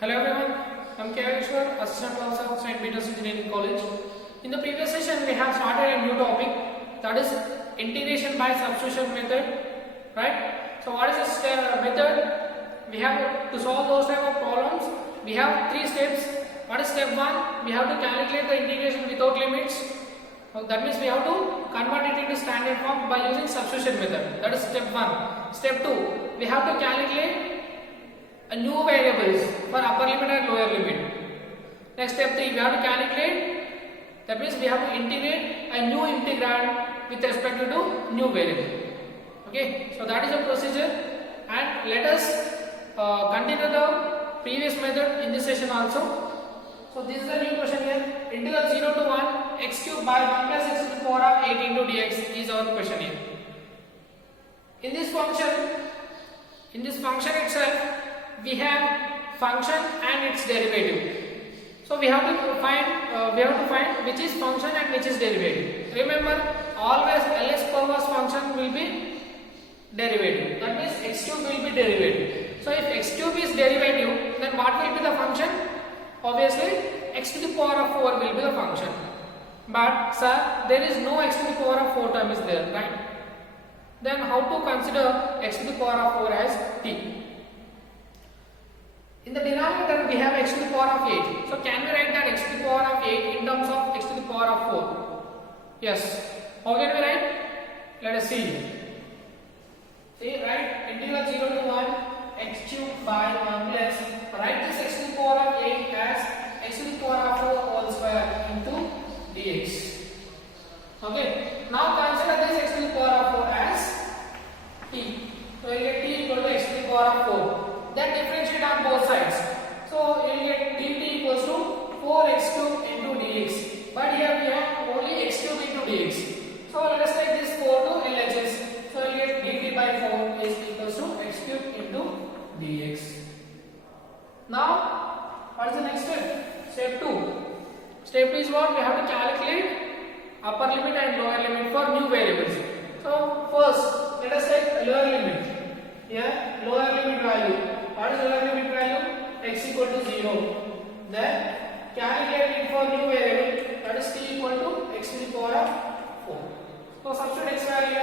Hello everyone, I'm Keveshwar, Assistant Professor, St. Peter's Engineering College. In the previous session, we have started a new topic, that is integration by substitution method, right? So what is this method? We have to solve those type of problems. We have three steps. What is step 1? We have to calculate the integration without limits. That means we have to convert it into standard form by using substitution method. That is step 1. Step 2, we have to calculate a new variables for upper limit and lower limit. Next step 3, we have to calculate, that means we have to integrate a new integrand with respect to new variable. Okay, so that is the procedure, and let us continue the previous method in this session also. So this is the new question here. Integral 0 to 1 x cube by 1 plus x to the power of 8 into dx is our question here. In this function itself, we have function and its derivative. So we have to find which is function and which is derivative. Remember, always LS powers function will be derivative. That means x cube will be derivative. So if x cube is derivative, then what will be the function? Obviously, x to the power of 4 will be the function. But sir, there is no x to the power of 4 term is there, right? Then how to consider x to the power of 4 as t? In the denominator, we have x to the power of 8. So can we write that x to the power of 8 in terms of x to the power of 4? Yes. How can we write? Let us see. See, right? Integral 0 to 1 x cube by 1 plus. Write this x to the power of 8 as x to the power of 4 whole square into dx. Okay. Now consider this x to the power of 4 as t. So you get t equal to x to the power of 4. Then differentiate on both sides. So you will get dt equals to 4x cube into dx. But here we have only x cube into dx. So let us take this 4 to LHS. So you will get dt by 4 is equals to x cube into dx. Now, what is the next step? Step 2. Step 2 is what? We have to calculate upper limit and lower limit for new variables. So first, let us take lower limit. Here, lower limit value. What is lower limit value? X equal to 0. Then calculate it for new variable, that is t equal to x to the power of 4. So substitute x value.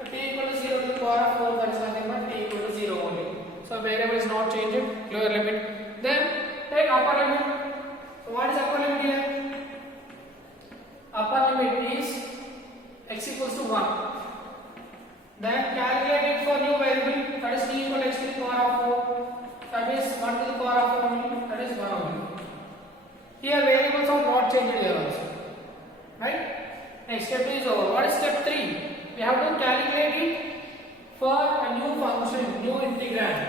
So t equal to 0 to the power of 4, that is nothing but t equal to 0 only. So variable is not changed, lower limit. Then take upper limit. So what is upper limit here? Upper limit is x equals to 1. Then calculate it for new variable, that is t equal to x to the power of 4. That means 1 to the power of 4 only, that is 1 only. Here variables are not changed here also. Right? Next step is over. What is step 3? We have to calculate it for a new function, new integrand.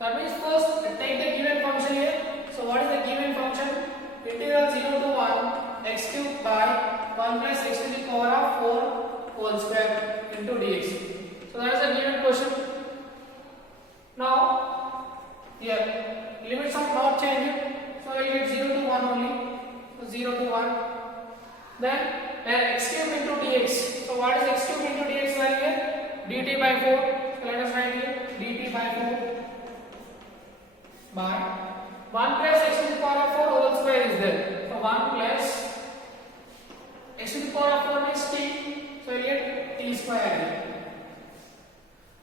That means first take the given function here. So what is the given function? Integral 0 to 1 x cube by 1 plus x to the power of 4 whole square into dx. So that is the given question. Now here limits are not changed. So you get 0 to 1 only. So 0 to 1. Then x cube into dx. So what is x cube into dx value here? Dt by 4. So let us write here dt by 4 by 1 plus x to the power of 4 whole square is there. So 1 plus x to the power of 4 is t. So you get t square.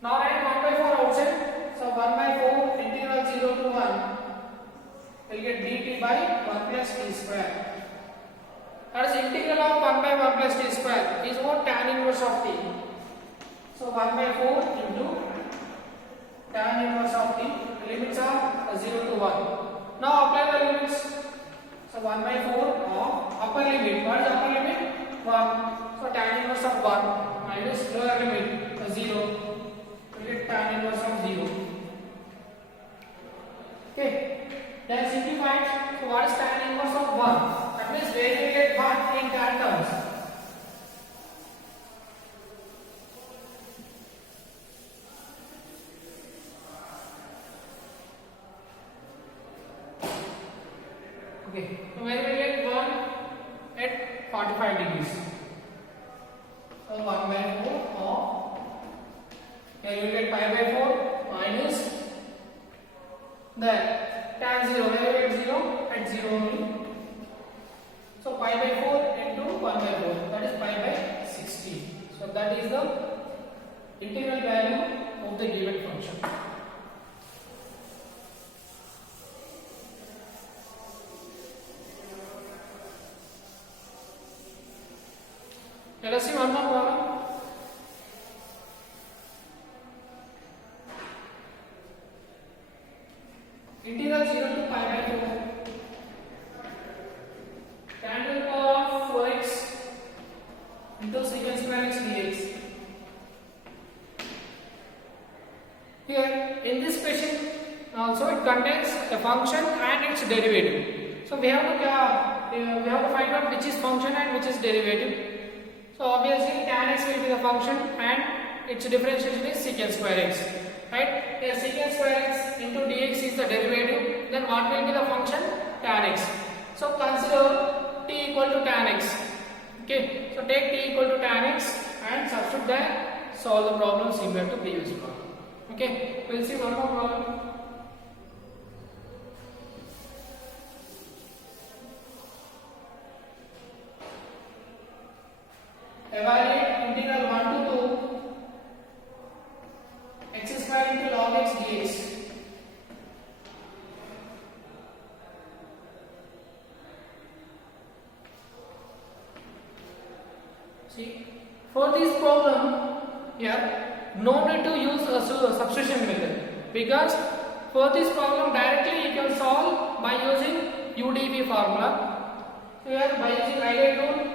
Now write 1 by 4 outside. So 1 by 4 integral 0 to 1 will get dt by 1 plus t square. That is integral of 1 by 1 plus t square is what? Tan inverse of t. So 1 by 4 into tan inverse of t. The limits are 0 to 1. Now apply the limits. So 1 by 4 of upper limit. What is upper limit? 1. So tan inverse of 1 minus lower limit 0. We get tan inverse of 0. Okay. Then simplify. So what is tan inverse of 1? That means where we get 1 in tan terms. Okay, so where we get 1 at 45 degrees. So 1 by 4 of, here you will get pi by 4 minus Then tan 0, where we get 0 at 0 only. So pi by 4 into 1 by 4, that is pi by 60. So that is the integral value of the given function. Let us see one more problem. Integral 0 to pi by 4. Tan to the power of 4x into secant square x dx. Here in this question also it contains a function and its derivative. So we have to find out which is function and which is derivative. So obviously tan x will be the function and its differentiation is secant square x. Right? Here secant square x into dx is the derivative. Then what will be the function? Tan x. So consider t equal to tan x. Okay. So take t equal to tan x and substitute that. Solve the problem similar to previous problem. Okay. We'll see one more problem. Evaluate integral 1 to 2 x square into log x dx. See, for this problem here, no need to use a substitution method because for this problem directly you can solve by using UDV formula. So here by using Rayleigh rule,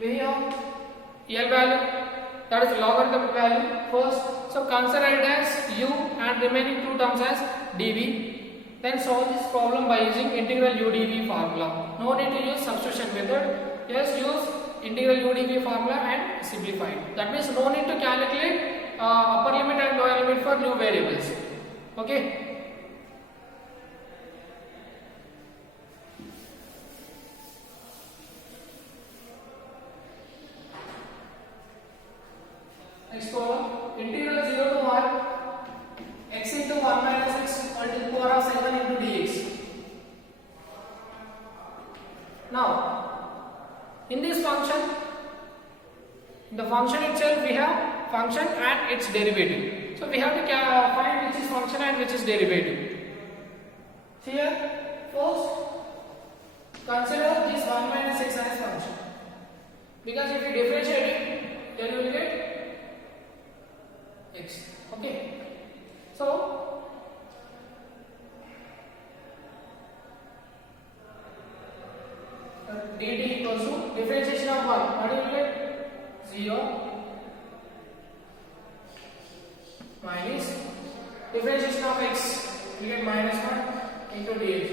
we have L value, that is logarithm value first. So consider it as u and remaining two terms as dv. Then solve this problem by using integral udv formula. No need to use substitution method. Just use integral udv formula and simplify it. That means no need to calculate upper limit and lower limit for new variables. Okay. Next problem, integral 0 to 1 x into 1 minus x all to the power of 7 into dx. Now, in this function, in the function itself we have function and its derivative. So we have to find which is function and which is derivative. Here, first consider this 1 minus x as function, because if you differentiate it, then you will get x. Okay. So dt equals to differentiation of 1. What do you get? 0 minus differentiation of x. You get minus 1 into dx.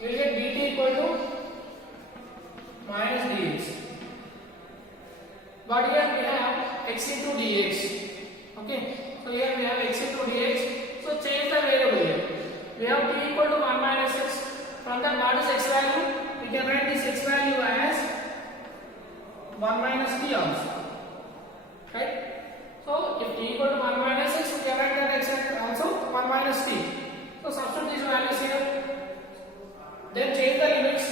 You will get dt equal to minus dx. But here we have x into dx. Okay, so here we have x into dx. So change the variable here. We have t equal to 1 minus x. From that, what is x value? We can write this x value as 1 minus t also. Right? So if t equal to 1 minus x, we can write that x also 1 minus t. So substitute these values here. Then change the limits.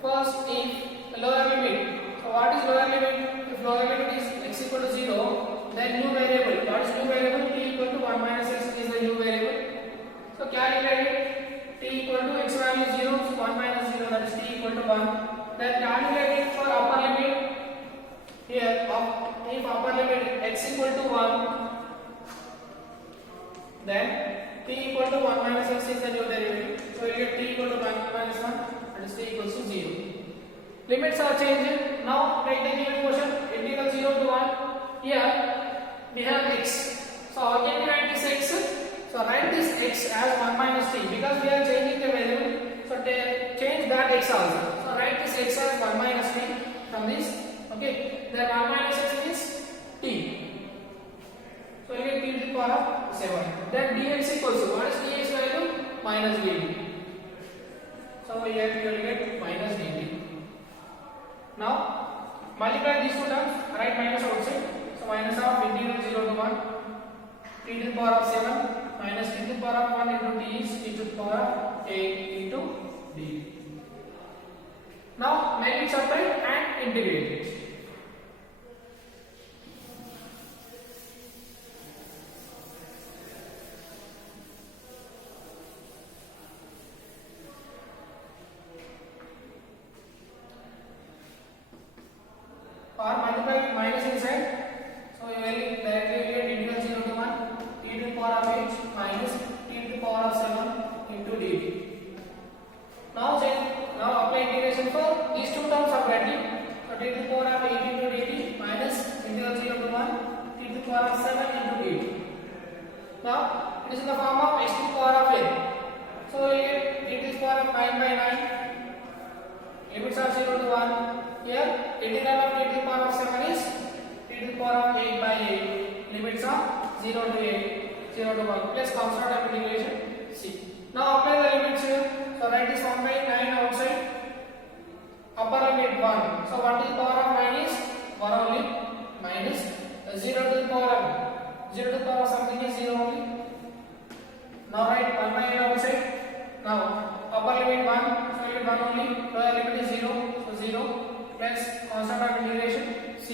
First, if lower limit. So what is lower limit? If lower limit is x equal to 0, then new variable. What is new variable? T equal to 1 minus x is the new variable. So calculate it. T equal to x value 0, so 1 minus 0, that is t equal to 1. Then calculate it for upper limit. Here, if upper limit x equal to 1, then t equal to 1 minus x is the new derivative. So you get t equal to 1 minus 1, that is t equals to 0. Limits are changed. Now take the given question, integral 0 to 1. Here we have x. So how can we write this x? So write this x as 1 minus t because we are changing the variable. So change that x also. So write this x as 1 minus t from this. Okay. Then 1 minus x is t. So you get t to the power of 7. Then dx equals to, what is dx value? Minus dt. So here you will get minus dt. Now multiply these two terms, write minus outside. So minus of integral 0 to 1 t to the power of 7 minus t to the power of 1 into t is t to the power of 8 into d. Now make it separate and integrate it. Or multiply with minus inside, so you will directly get integral 0 to 1 t to the power of 8 minus t to the power of 7 into dt. Now apply integration for these two terms separately. So t to the power of 8 into dt minus integral 0 to 1 t to the power of 7 into dt. Now it is in the form of x to the power of n. So we get t to the power of 9 by 9. Limits are 0 to 1. Here integral of t to the power of 7 is t to the power of 8 by 8. Limits are 0 to 8, 0 to 1 plus constant of integration c. Now apply the limits here. So write this 1 by 9 outside. Upper limit 1. So 1 to the power of 9 is 1 only, minus 0 to the power of 0 to the power of something is 0 only. Now write 1 by 8 outside. Now upper limit 1, so limit 1 only, lower limit is 0, so 0 plus constant of integration c.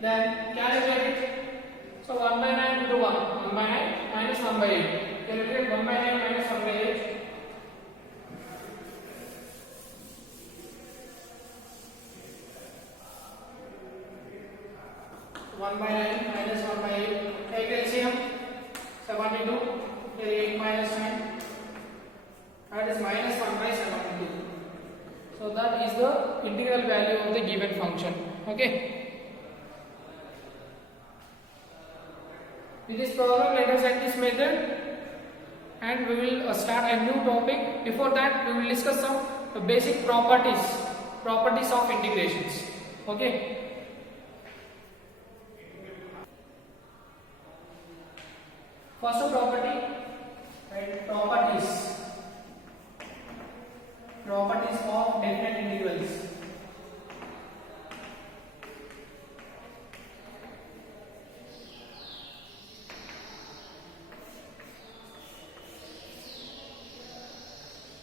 Then calculate it. So 1 by 9 into 1, 1 by 9 minus 1 by 8. Calculate 1 by 9 minus 1 by 8. 1 by 9 minus 1 by 8. Take LCM. 72. Here 8 minus 9. That is minus 1 by 72. So that is the integral value of the given function. Okay. With this problem, let us end this method, and we will start a new topic. Before that, we will discuss some basic properties of integrations. Okay. First property, right? Properties of definite integrals.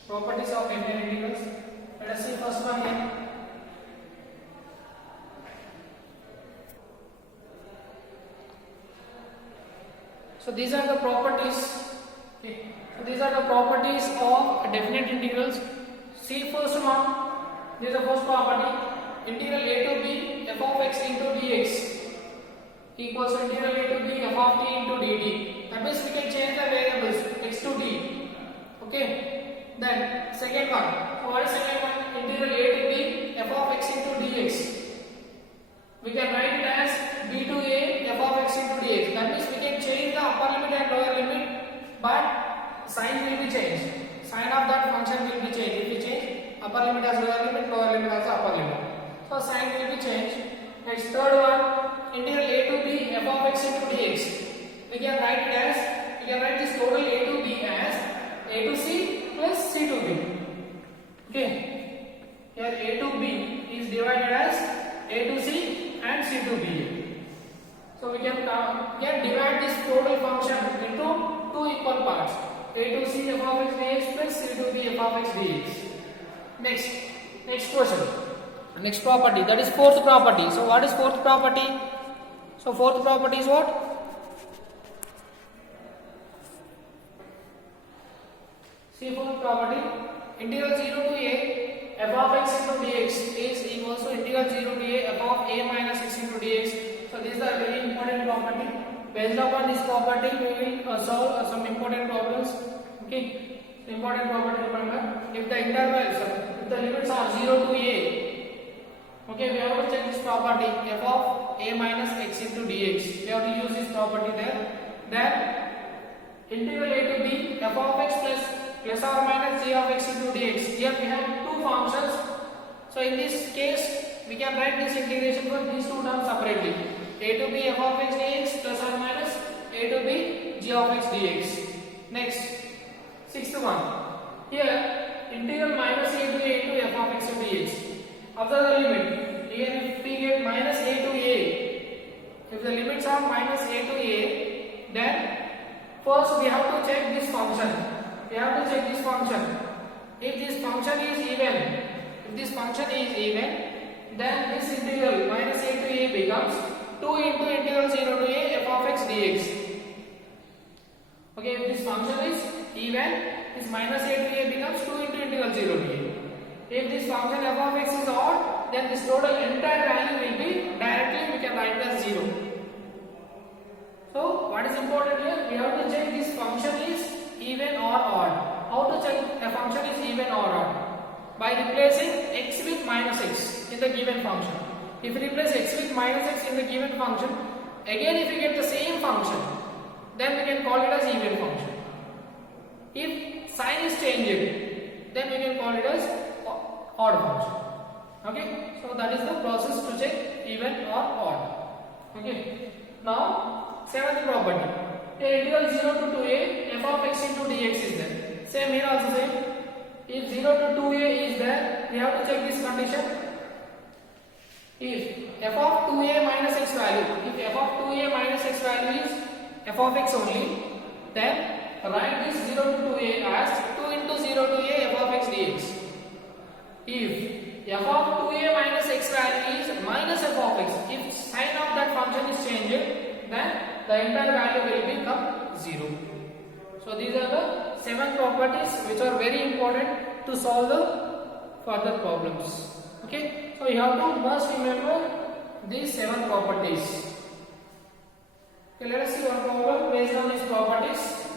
Properties of definite integrals. Let us see first one here. So these are the properties. Okay. So these are the properties of definite integrals. See first one. This is the first property. Integral a to b f of x into dx equals to integral a to b f of t into dt. That means we can change the variables x to d. Okay. Then second one. So what is second one? Integral a to b f of x into dx. We can write it as b to a f of x into dx. That means we can change the upper limit and lower limit, but sign will be changed. Sign of that function will be changed. If we change upper limit as lower limit as upper limit. So sign will be changed. Next third one, integral a to b f of x into dx. We can write this total a to b as a to c plus c to b. Okay. Here a to b is divided as a to c and c to b. So we can divide this total function into two equal parts. A to c f of x dx plus c to b f of x dx. Next question. Next property, that is fourth property. So what is fourth property? So fourth property is what? See fourth property. Integral 0 to a f of x into dx is equals to integral 0 to a f of a minus x into dx. So this is a very important property. Based upon this property, we will solve some important problems. Okay, important property. Remember, if the intervals, if the limits are 0 to a, okay, we have to check this property f of a minus x into dx. We have to use this property there. Then integral a to b f of x plus or minus g of x into dx. Here we have two functions. So in this case, we can write this integration for these two terms separately. A to b f of x dx plus or minus a to b g of x dx. Next, sixth one. Here, integral minus a to f of x dx. Observe the limit. Here, if we get minus a to a, if the limits are minus a to a, then First we have to check this function. We have to check this function. If this function is even, then this integral minus a to a becomes 2 into integral 0 to a f of x dx. Okay, if this function is even, this minus a to a becomes 2 into integral 0 to a. If this function f of x is odd, then this total entire value will be directly we can write as 0. So what is important here? We have to check this function is even or odd. How to check a function is even or odd? By replacing x with minus x in the given function. If we replace x with minus x in the given function, again if we get the same function, then we can call it as even function. If sign is changed, then we can call it as odd function. Okay, so that is the process to check even or odd. Okay, now seventh property. A integral 0 to 2a f of x into dx is there. Same here also same. If 0 to 2a is there, we have to check this condition. If f of 2a minus x value, if f of 2a minus x value is f of x only, then write this 0 to 2a as 2 into 0 to a f of x dx. If f of 2a minus x value is minus f of x, if sign of that function is changed, then the entire value will become 0. So these are the 7 properties which are very important to solve the further problems. Okay, so you have to must remember these 7 properties. Okay, let us see one problem based on these properties.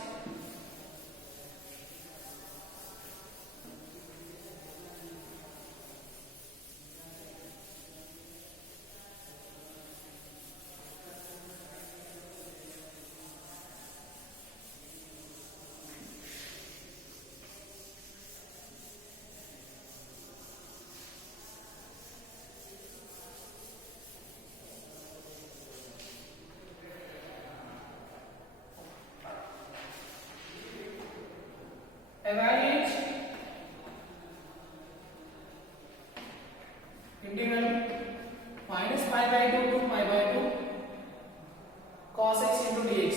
Evaluate integral minus pi by 2 to pi by 2 cos x into dx.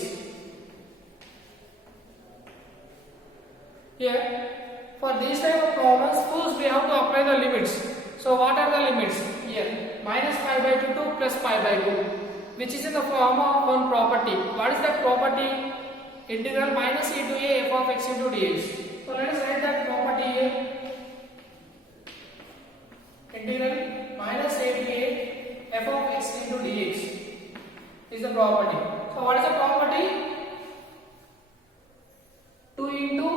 Here, for these type of problems, first we have to apply the limits. So what are the limits? Here, minus pi by 2 to plus pi by 2, which is in the form of one property. What is that property? Integral minus e to a f of x into dx. So let us write that property here. Integral minus a to a f of x into dx is the property. So what is the property? 2 into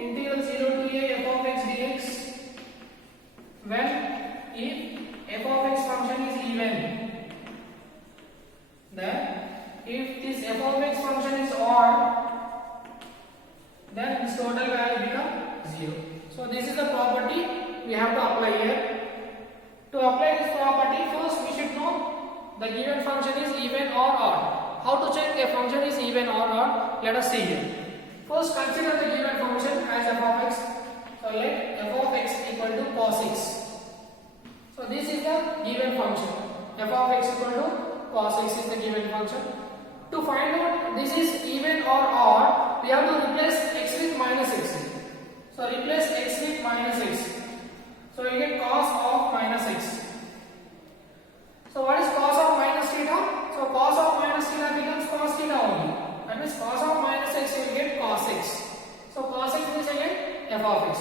integral 0 to a f of x dx when if f of x function is even, then if this f of x function is odd, then this total value become 0. So this is the property we have to apply here. To apply this property, first we should know the given function is even or odd. How to check a function is even or odd? Let us see here. First consider the given function as f of x. So let f of x equal to cos x. So this is the given function. F of x equal to cos x is the given function. To find out this is even or odd, we have to replace x with minus x. So replace x with minus x. So you get cos of minus x. So what is cos of minus theta? So cos of minus theta becomes cos theta only. That means cos of minus x you will get cos x. So cos x is again f of x.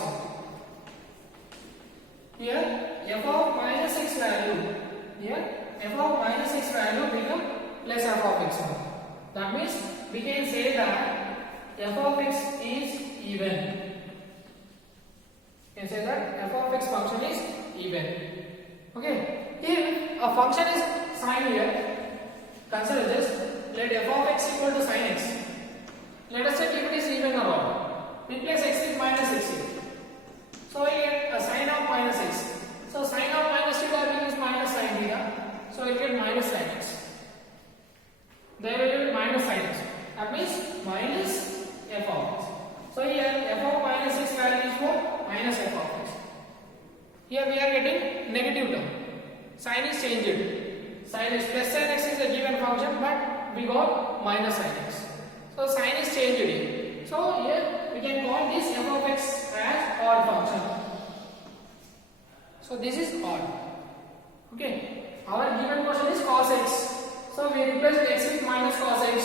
Here f of minus x value. Here f of minus x value become plus f of x. That means we can say that f of x is even. You can say that f of x function is even. Okay. If a function is sign here, consider this. Let f of x equal to sin x. Let us check if it is even or odd. Replace x with minus x here. So we get a sin of minus x. So sin of minus theta becomes minus sin theta. So we get minus sin x. There will be minus sin x. That means minus f of x. So here f of minus x value is what? Minus f of x. Here we are getting negative term. Sign is changed. Sin x plus sin x is a given function, but we got minus sin x. So sign is changed here. So here we can call this f of x as odd function. So this is odd. Okay. Our given question is cos x. So we replace x with minus cos x.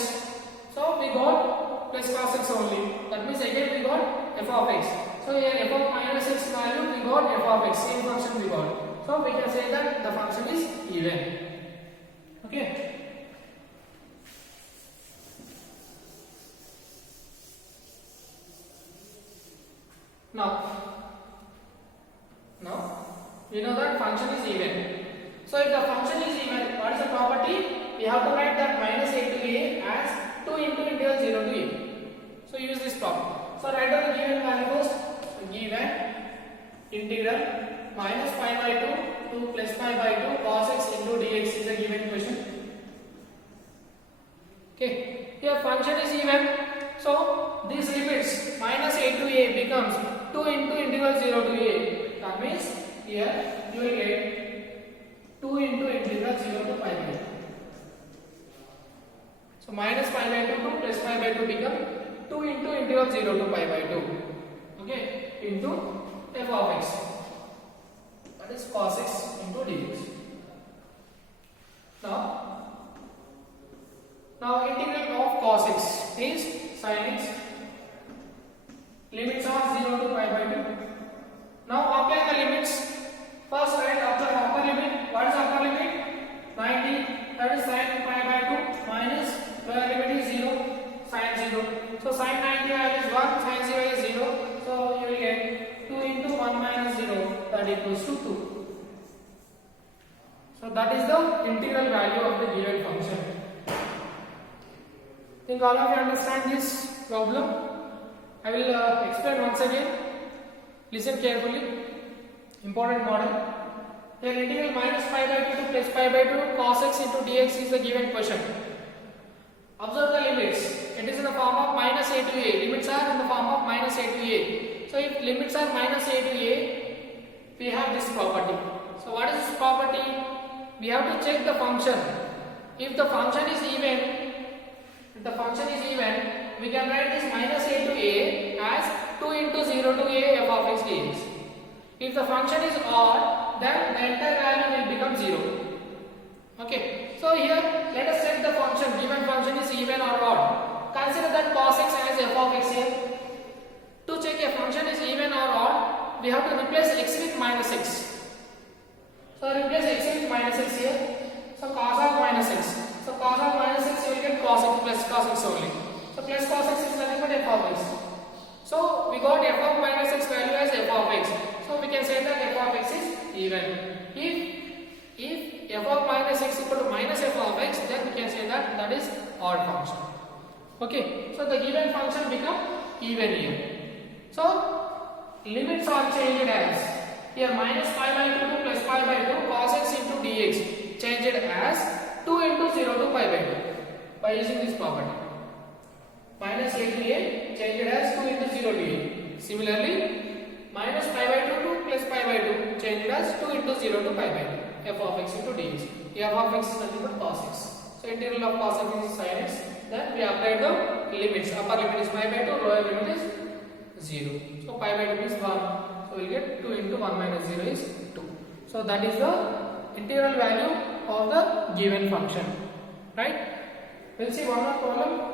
So we got plus cos x only. That means again we got f of x. So here f of minus x value we got f of x. Same function we got. So we can say that the function is even. Okay. Now we know that function is even. So if the function is even, what is the property? We have to write that minus a to a as 2 into integral 0 to a. So use this property. So write down the given value first. So given integral minus pi by 2 to plus pi by 2 cos x into dx is a given question. Okay. Here function is even. So these limits minus a to a becomes 2 into integral 0 to a. That means here you will get 2 into integral 0 to pi by 2. So minus pi by 2 to plus pi by 2 become 2 into integral 0 to pi by 2. Okay, into f of x. That is cos x into dx. Now integral of cos x is sin x. Limits are 0 to pi by 2. Now apply the limits. First write after upper limit. What is upper limit? 90. That is sin pi by 2 minus lower limit is 0, sin 0. So sin 90 value is 1, sin 0 is 0. So you will get 2 into 1 minus 0, that equals to 2. So that is the integral value of the given function. Think all of you understand this problem? I will explain once again. Listen carefully. Important model. Here integral minus pi by 2 to plus pi by 2 cos x into dx is the given question. Observe the limits. It is in the form of minus a to a. Limits are in the form of minus a to a. So if limits are minus a to a, we have this property. So what is this property? We have to check the function. If the function is even, we can write this minus a to a as 2 into 0 to a f of x dx. If the function is odd, then the entire value will become 0. Okay. So here let us check the function. Given function is even or odd. Consider that cos x as f of x here. To check a function is even or odd, we have to replace x with minus x. So replace x with minus x here. So cos of minus x. So cos of minus x you will get cos x plus cos x only. So plus cos x is nothing but f of x. So we got f of minus x value as f of x. So we can say that f of x is even. If f of minus x equal to minus f of x, then we can say that that is odd function. Okay. So the given function become even here. So limits are changed as here minus pi by 2 to plus pi by 2 cos x into dx changed as 2 into 0 to pi by 2 by using this property. Minus a to a changed as 2 into 0 to a. Similarly, minus pi by 2 to plus pi by 2 changed as 2 into 0 to pi by 2 f of x into dx. F of x is nothing but cos x. So integral of cos x is sin x. Then we apply the limits. Upper limit is pi by 2, lower limit is 0. So pi by 2 is 1. So we will get 2 into 1 minus 0 is 2. So that is the integral value of the given function. Right? We will see one more problem.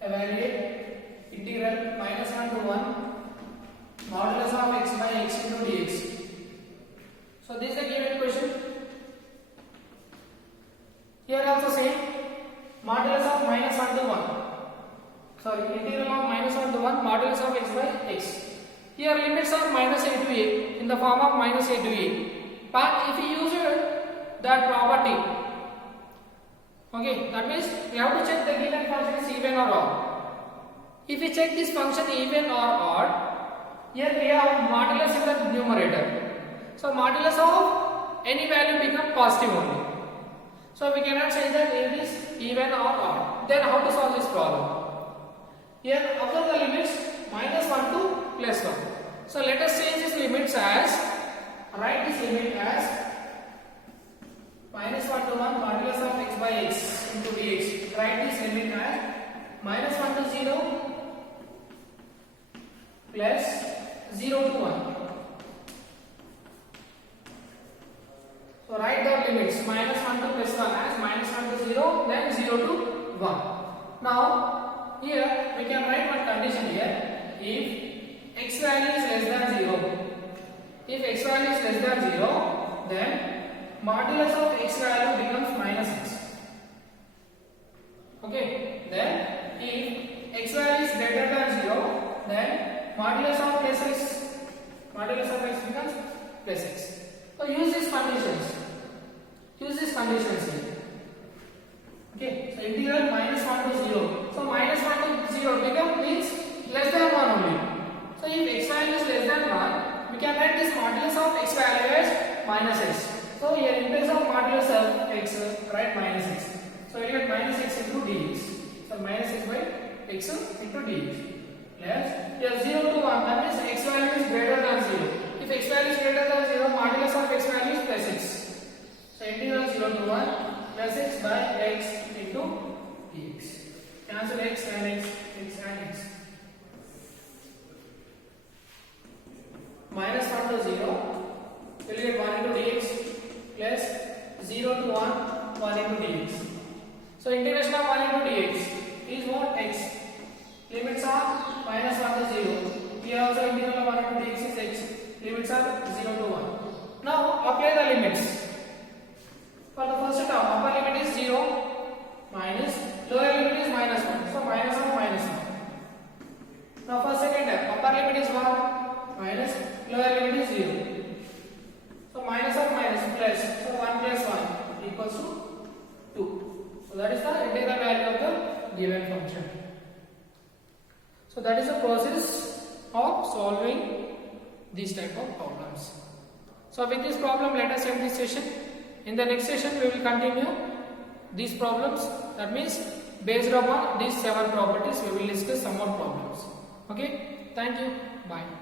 Evaluate integral minus 1 to 1 modulus of x by x into dx. So this is the given question. Here also same modulus of minus 1 to 1. Sorry, integral of minus 1 to 1 modulus of x by x. Here limits are minus a to a in the form of minus a to a. But if you use that property, Okay, that means we have to check the given function is even or odd. If we check this function even or odd, here we have modulus in the numerator. So modulus of any value become positive only. So we cannot say that it is even or odd. Then how to solve this problem? Here observe the limits -1 to +1. So let us change this limits as, write this limit as -1 to 1 modulus of x by x into dx. Write this limit as -1 to 0 plus 0 to 1. So write the limits -1 to +1 as -1 to 0, then 0 to 1. Now here we can write one condition here. If x value is less than 0, if x value is less than 0, then modulus of x value becomes -x. Okay, then if x value is greater than 0, then modulus of x becomes +x. So use these conditions. Use these conditions here. Okay, so integral -1 to 0. So -1 to 0 means less than 1 only. So if x value is less than 1, we can write this modulus of x value as -x. So here in place of modulus of x, write -x. So we get -x into dx. So -x by x into dx. Plus here 0 to 1, that means x value is greater than 0. If x value is greater than 0, modulus of x value is +x. So integral 0 to 1 plus x by x into dx. Cancel x and x, x and x. -1 to 0, we'll get 1 into dx plus 0 to 1, 1 into dx. So integration of 1 into dx is what? X. Limits are -1 to 0. Here also integral of 1 into dx is x. Limits are 0 to 1. Now apply the limits. For the first term, upper limit is 0 minus lower limit is -1. So -1 -1. Now for second term, upper limit is 1 minus lower limit is 0. So -1 minus plus. So 1 plus 1 equals to 2. So that is the integral value of the given function. So that is the process of solving these type of problems. So with this problem, let us end this session. In the next session, we will continue these problems. That means based upon these 7 properties, we will discuss some more problems. Okay, thank you. Bye.